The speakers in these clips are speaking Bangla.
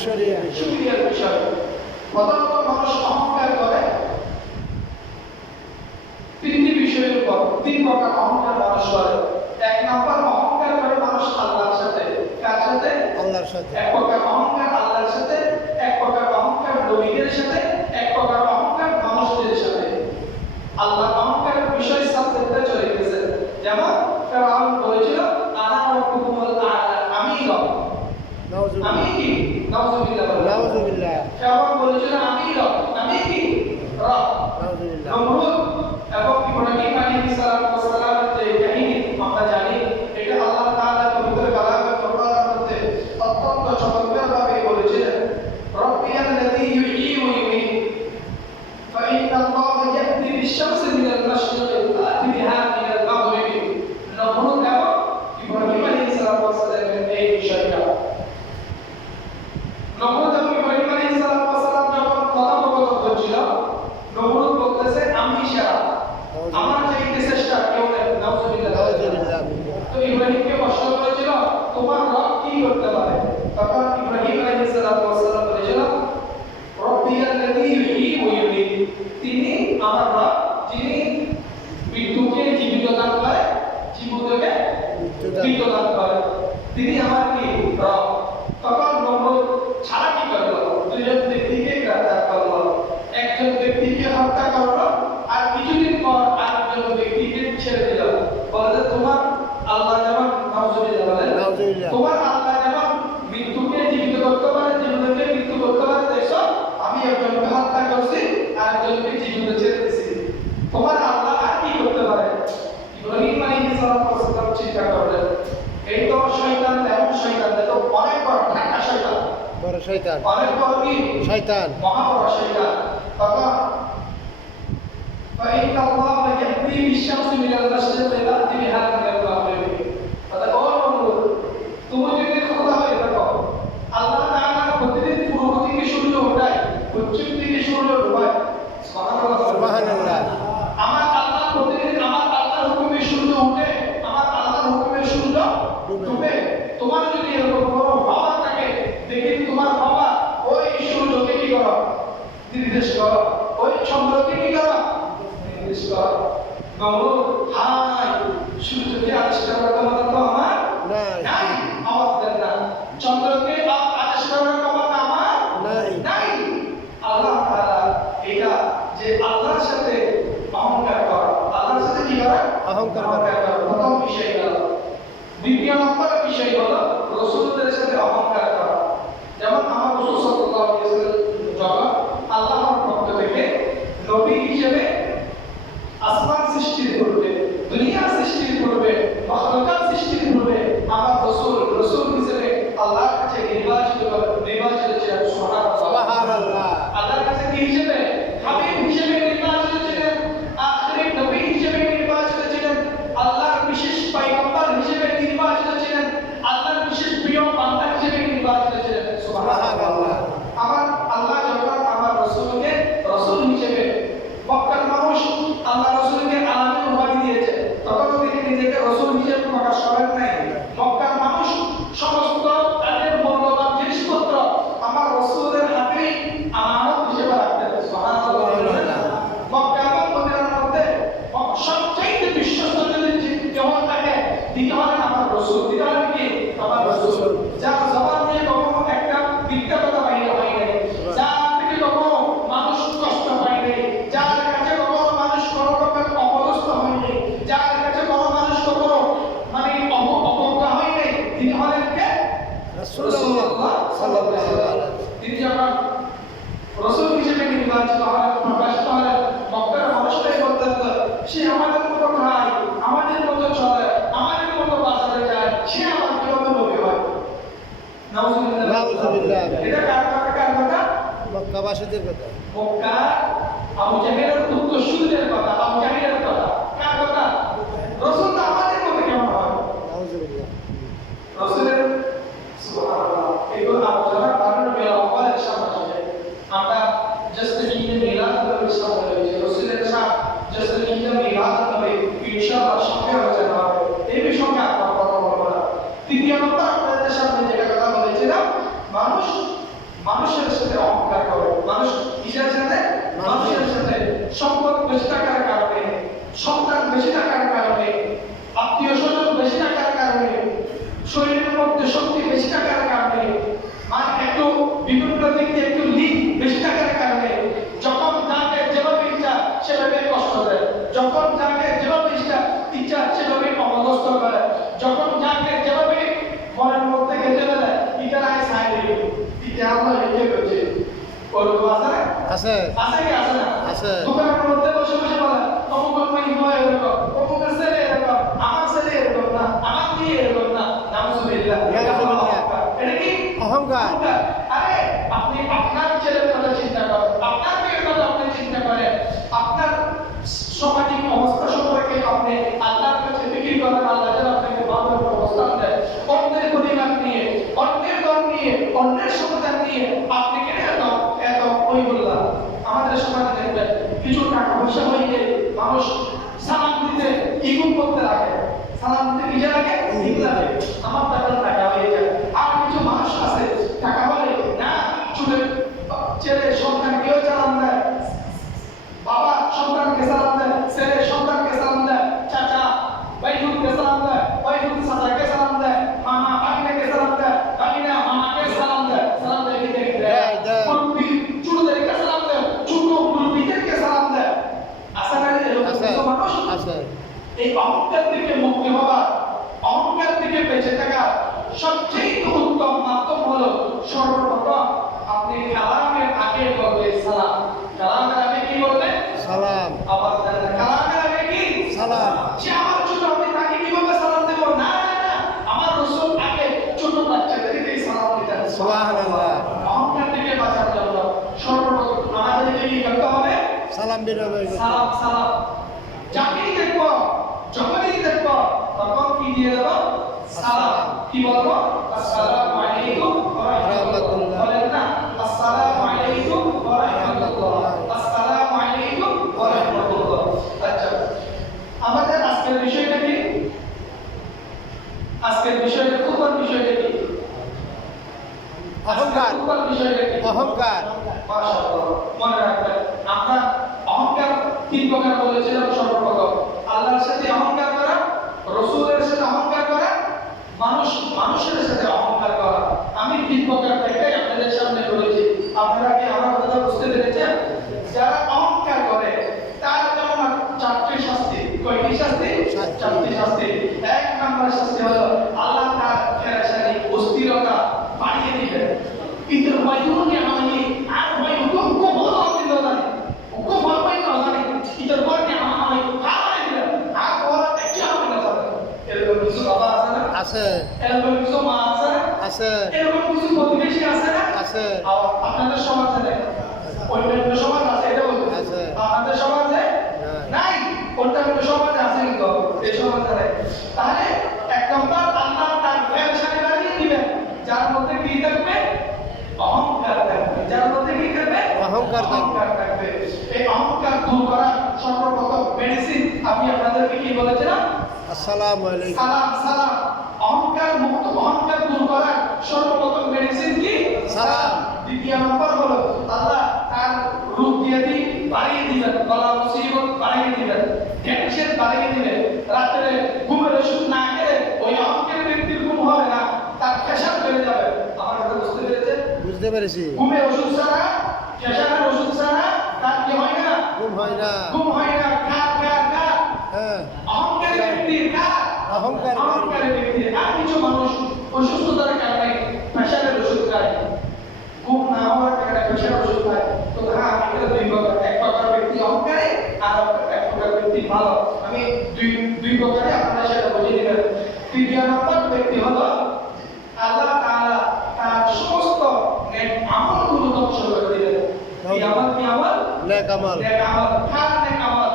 শুকরিয়ার বিষয়। প্রথমত মানুষ অহংকার করে তিনটি বিষয়ের উপর। তিন প্রকার অহংকার মানুষ করে। এক নম্বর অহংকার করে মানুষ আল্লাহর সাথে। কার সাথে? আল্লাহর সাথে। এক প্রকার অহংকার আল্লাহর সাথে, এক প্রকার অহংকার নবীদের সাথে, এক প্রকার অহংকার মানুষদের সাথে। আল্লাহর অহংকারের বিষয় সাবজেক্টে চলে গেছে। যেমন ফেরাউন বলেছিল আনা রাব্বুকুমুল আ'লা, আমি রব। আমি কি? নাউযুবিল্লাহ। নাউযুবিল্লাহ। ফেরাউন বলেছিল আমি রব, আমি কি? রব। নাউযুবিল্লাহ। নমরুদ এবং ইব্রাহিম আলাইহিস সালামের যে কাহিনী আমরা জানি, এটা আল্লাহ তাআলা পবিত্র কালামে কোরআনের মধ্যে অত্যন্ত চমৎকারভাবে বলেছিলেন, রাব্বিয়াল্লাযী ইউহয়ী ওয়া ইউমীত ফাইন্নাল্লাহা ইয়া'তি বিশ-শামসি মিনাল মাশরিqi ওয়া ইয়া'তি বিহা মিনাল মাগরিবি। নমরুদ এবং ইব্রাহিম আলাইহিস সালামের এই বিষয়টা। নমরুদ এবং ইব্রাহিম আলাইহিস সালাম যখন কথোপকথন করছিল, নমরুদ বলতেছে আমি সেরা, আমার চাইতে চেষ্টা কেউ নেই। নাউযুবিল্লাহ। তো ইব্রাহিমকে প্রশ্ন করেছিল তোমার রব কি করতে পারে? তখন ইব্রাহিম আলাইহিস সালাম বলেছিল রাব্বিয়াল্লাযী ইউহয়ী ওয়া ইউমীত, তিনি আমার রব, যিনি মৃত্যুকে জীবিত দান করে, জীবিতকে মৃত্যু দান করে, তিনি আমার কি রব। তখন নমরুদ ছাড়া কি করলো? দুজন ব্যক্তিকে গ্রেফতার করলো, একজন ব্যক্তিকে হত্যা করলো, আর কিছুদিন পর আরেকজন ব্যক্তিকে ছেড়ে দিল। বলে তোমার আল্লাহ যেমন, নাউযুবিল্লাহ, তোমার আল্লাহ যেমন মৃত্যুকে জীবিত করতে পারে, জীবিতকে মৃত্যু করতে পারে, দেখো আমি একজনকে হত্যা করছি আর একজনকে জীবিত ছেড়ে দিয়েছি, তোমার আল্লাহ আর কি করতে পারে? ইব্রাহিম আলাইহিস সালাম চিন্তা করলেন, এই তো শয়তান, এমন শয়তান, দেখো অনেক বড় ঠান্ডা শয়তান, বড় শয়তান, অনেক বড় কি শয়তান, মহা বড় শয়তান। তখন ফাইন্নাল্লাহা ইয়া'তি বিশ-শামসি মিনাল মাশরিqi ওয়া ইয়া'তি বিহা মিনাল মাগরিবি। অর্থাৎ ও নমরুদ, তুমি যদি খোদা হয়ে থাকো, আল্লাহ তাআলা প্রতিদিন পূর্ব দিকে সূর্য ওঠায়, পশ্চিম দিকে সূর্য ডুবায়। সুবহানাল্লাহ, সুবহানাল্লাহ। আমার আল্লাহ প্রতিদিন আমার আল্লাহর হুকুমে সূর্য ওঠে, আমার আল্লাহর হুকুমে সূর্য ডুবে। তোমার যদি এরকম বড় ভাবা থাকে, দেখি তোমার বাবা ওই সূর্যকে কি করো? নির্দেশ করো। ওই চন্দ্রকে কি করো? নির্দেশ করো। নমরুদ হায়, সূর্যকে আবিষ্কার করার ক্ষমতা তো আমার নাই, আওয়াজ দেন না। চন্দ্রকে আবিষ্কার করার ক্ষমতা আমার নাই। আল্লাহ তাআলা এটা যে আল্লাহর সাথে অহংকার করা, আল্লাহর সাথে কি করা? অহংকার করা। প্রথম বিষয় গেল। দ্বিতীয় নম্বর বিষয় হলো রাসূলদের সাথে অহংকার করা। যেমন আমার রাসূল সাল্লাল্লাহু আলাইহি ওয়াসাল্লাম যখন আল্লাহর পক্ষ থেকে নবী হিসেবে আসমান সৃষ্টির পূর্বে, দুনিয়া সৃষ্টির পূর্বে, মাখলুকাত সৃষ্টির পূর্বে আমার রাসূল হিসেবে আল্লাহর কাছে নির্বাচিত ছিলেন। সুবহানাল্লাহ। আল্লাহর কাছে কি হিসেবে? হাবিব হিসেবে নির্বাচিত ছিলেন, আখিরি নবী হিসেবে নির্বাচিত ছিলেন, আল্লাহর বিশেষ পয়গম্বর হিসেবে নির্বাচিত ছিলেন, আল্লাহর বিশেষ প্রিয় বান্দা হিসেবে নির্বাচিত ছিলেন। সুবহানাল্লাহ। আমার আল্লাহ যখন আমার রাসূলকে রাসূল হিসেবে, মক্কার মানুষ আল্লাহ রাসূলকে আলামী উপাধি দিয়েছে, তখন তিনি নিজেকে রাসূল হিসেবে প্রকাশ করেন নাই। মক্কার মানুষ সমস্ত তাদের মূল্যবান জিনিসপত্র আমার রাসূলের হাতেই আমানত হিসেবে রাখতেন। সুবহানাল্লাহ। মক্কা এবং মদিনার মধ্যে সবচেয়ে বিশ্বস্ত যদি কেউ থাকে, তিনি হলেন আমার রাসূল। তিনি হলেন কি? আমার রাসূল। যার জবান দিয়ে কখনো একটা মিথ্যা কথা বাইরে হয় নাই, যার থেকে কখনো মানুষ কষ্ট পায় নাই, যার কাছে কখনো মানুষ কোনো রকমের অপদস্থ হয় নাই, যার কাছে কোনো মানুষ কখনো মানে অবজ্ঞা হয় নাই, তিনি হলেন কে? রাসূলুল্লাহ সাল্লাল্লাহু আলাইহি ওয়াসাল্লাম। তিনি যখন রাসূল হিসেবে নির্বাচিত হলেন, প্রকাশিত হলেন, মক্কার মানুষটাই বলতেন সে আমাদের মতো খায়, আমাদের মতো চলে, আমাদের মতো বাজারে যায়, সে আমার কিভাবে নবী হয়? নাউযুবিল্লাহ, নাউযুবিল্লাহ। এটা কার কথা? কার কথা? মক্কাবাসীদের কথা। মক্কা আবু জাহেলের উত্তরসূরিদের কথা, আবু জাহেলের কথা। কার কথা? রাসূল তো আমাদের মতো কেমন হয়? নাউযুবিল্লাহ। রাসূলের সুবহানাল্লাহ এগুলো আলোচনা কারণ মেলাওয়ালের সামনে আসে। আমরা জাস্ট ঈদে মিলাদ নবীর সামনে রয়েছে, রাসূলের সাথে জাস্ট ঈদে মিলাদ নবী ইনশাআল্লাহ সামনে আলোচনা হবে। এই বিষয়ে আমরা কথা বলবো না। তৃতীয় নম্বর আপনাদের সামনে যেটা কথা বলেছিলাম, মানুষ শরীরের মধ্যে শক্তি বেশি থাকার কারণে, আর একটু বিভিন্ন দিক দিয়ে একটু লিক বেশি থাকার কারণে যখন যাকে যেভাবে ইচ্ছা সেভাবে কষ্ট দেয়, যখন যাকে যেভাবে ইচ্ছা সেভাবে অবদস্ত করে, যখন যাকে যেভাবে মনের মধ্যে গেঁথে দেয় এটা আই সাইড এটা আমরা লিখে রয়েছে। ওরকম আছে না? আছে আছে কি আছে না? আছে। দোকানের মধ্যে বসে বসে বলে অমুক মাই হয় এরকম, অমুকের ছেলে এরকম, আমার ছেলে এরকম না, আমার মেয়ে এরকম না, নাউজুবিল্লাহ। এটা কি অহংকার। আরে আপনি আপনার ছেলের কথা চিন্তা করেন, আপনার মেয়ের কথা আপনি চিন্তা করেন, আপনার সামাজিক অবস্থা সম্পর্কে আপনি আল্লাহর কাছে ফিকির করেন, আল্লাহ যেন আপনাকে ভালো একটা অবস্থান দেয়। অন্যের পরিবার নিয়ে, অন্যের দল নিয়ে, অন্যের সমাধান নিয়ে আপনি কেন এত ওই বললাম? আমাদের সমাজে দেখবেন কিছু টাকা পয়সা হইলে মানুষ সালাম দিতে ইগুম করতে লাগে, সালাম দিতে কিসে লাগে? ইগুম লাগে। আমার টাকা হয়ে যায়। আর কিছু মানুষ আছে টাকা বলে না, ছেলে সন্তানকেও সালাম দেয়, বাবা সন্তানকে সালাম দেয়, ছেলে সন্তানকে সালাম দেয়, চাচা ভাইকে সালাম দেয়, ভাইকে চাচাকে সালাম দেয়, মামা ভাগিনাকে সালাম দেয়, ভাগিনা মামাকে সালাম দেয়, সালাম দেয় কি দেয়? মুরব্বি ছোটদেরকে সালাম দেয়, ছোট মুরব্বিদেরকে সালাম দেয়। আছে না এরকম মানুষ? আছে। এই অহংকার থেকে মুক্তি হওয়া, অহংকার থেকে বেঁচে থাকা সবচেয়ে উত্তম মাধ্যম হলো সর্বপ্রথম আপনি কালামের আগে বলবেন সালাম। কালামের আগে কি বলবেন? সালাম। আবার কালামের আগে কি? সালাম। যে আমার ছোট, আমি তাকে কিভাবে সালাম দেব? না না না, আমার রাসূল আগে ছোট বাচ্চাদেরকে সালাম দিতেন। সুবহানাল্লাহ। অহংকার থেকে বাঁচার জন্য সর্বপ্রথম আমাদেরকে কি করতে হবে? সালাম বিনয়। সালাম সালাম। যাকেই দেখবো, যখনই দেখবো তখন কি দিয়ে দেব? সালাম। কি বলবো? আসসালামু আলাইকুম ওয়া রাহমাতুল্লাহ। বলেন না আসসালামু আলাইকুম ওয়া রাহমাতুল্লাহ, আসসালামু আলাইকুম ওয়া রাহমাতুল্লাহ। আচ্ছা, আমাদের আজকের বিষয়টা কি? আজকের বিষয়টা খুবই বিষয়টা কি? অহংকার। খুবই বিষয়টা কি? অহংকার। মাশাআল্লাহ, মনে রাখবেন আমরা অহংকার তিন প্রকার বলেছিলাম। সর্বপ্রথম আল্লাহর সাথে অহংকার করা, রাসূলের সাথে অহংকার করা, মানুষের সাথে অহংকার করা। আমি তিন প্রকার দেখাই আপনাদের সামনে বলেছি। আপনারা কি আমার কথা বুঝতে পেরেছেন? যারা অহংকার করে তার জন্য চারটি শাস্তি। কয়টি শাস্তি? চারটি শাস্তি। এক নম্বর শাস্তি হলো আল্লাহ তার ফেরেশতানি অস্থিরতা বাড়িয়ে দিবেন। ইতর বাইদুনি আমানি আর ভাই হুকুম কো বলো দিল না, হুকুম ভাই না জানি ইতর বর্ণে আমানি কামাই দিলেন, আর বড় একটা হবে না জানেন। এরকম কিছু বাবা আছে না? আছে। এরকম কিছু মা আছে না? আছে। এরকম কিছু প্রতিবেশী আছে না? আছে। আপনাদের সমাজে নেই, অন্যান্য সমাজ আছে, এটা বলতে আছে। আপনাদের সমাজে নাই, অন্যান্য সমাজে আছে কিন্তু এই সমাজে নেই। তাহলে এক নম্বর আল্লাহ তার ফেরেশতানি বাড়িয়ে দিবেন, যার মধ্যে কি থাকবে? অহংকার থাকবে। যার মধ্যে কি থাকবে? অহংকার থাকবে। এই অহংকার দূর করার সর্বপ্রথম মেডিসিন আমি আপনাদেরকে কি বলেছিলাম? আসসালামু আলাইকুম। সালাম সালাম। অহংকার মুক্ত, অহংকার দূর করার সর্বপ্রথম মেডিসিন কি? সালাম। দ্বিতীয় নম্বর হলো আল্লাহ তার রূপ দিয়ে বাড়িয়ে দিবেন, গলা মুসিবত বাড়িয়ে দিবেন, টেনশন বাড়িয়ে দিবেন। রাত্রে ঘুমের ওষুধ না খেলে ওই অহংকার ব্যক্তির ঘুম হবে না, তার প্রেশার বেড়ে যাবে। আমার কথা বুঝতে পেরেছেন? বুঝতে পেরেছি। ঘুমের ওষুধ ছাড়া, প্রেশারের ওষুধ ছাড়া তার কি হয় না? ঘুম হয় না। ঘুম হয় না। কার হ্যাঁ। অহংকারী ব্যক্তির কার? অহংকারী ব্যক্তির। আর কিছু মানুষ অসুস্থতার কারণে প্রেশারের ওষুধ খায়, ঘুম না হওয়ার কারণে প্রেশারের ওষুধ খায়। তো হ্যাঁ, আমি এটা দুই প্রকার, এক প্রকার ব্যক্তি অহংকারী আর এক প্রকার ব্যক্তি ভালো। আমি দুই প্রকারে আপনারা সেটা বুঝিয়ে দিবেন। তৃতীয় নম্বর ব্যক্তি হলো আল্লাহ তাআলা তার সমস্ত নেক আমলগুলো ধ্বংস করে দিলেন। কি আমল? কি আমল? নেক আমল। নেক আমল। কার নেক আমল?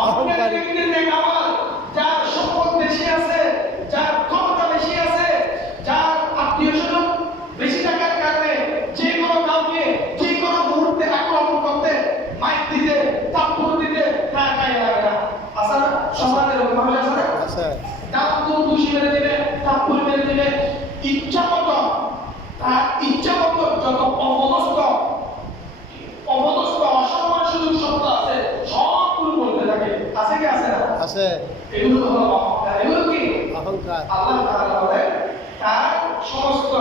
অহংকারী ব্যক্তির নেক আমল। যার সম্পদ বেশি আছে, যার ক্ষমতা বেশি আছে, যার আত্মীয়স্বজন বেশি থাকার কারণে যে কোনো কাউকে যে কোনো মুহূর্তে আক্রমণ করতে, মাইক দিতে, থাপ্পড় দিতে তার গায়ে লাগে না। আছে না? সমাজে এরকম মানুষ আছে না? আছে। তার দুষি মেরে দিবে, থাপ্পড় মেরে দিবে, ইচ্ছা মতো, তার ইচ্ছা মতো যত অপদস্থ অসম্মান সুযোগ শব্দ আছে সবগুলো বলতে থাকে। আছে কি আছে না? আছে। এগুলো হলো অহংকার। এগুলো কি? অহংকার। কাজ। আল্লাহ তাআলা বলেন তার সমস্ত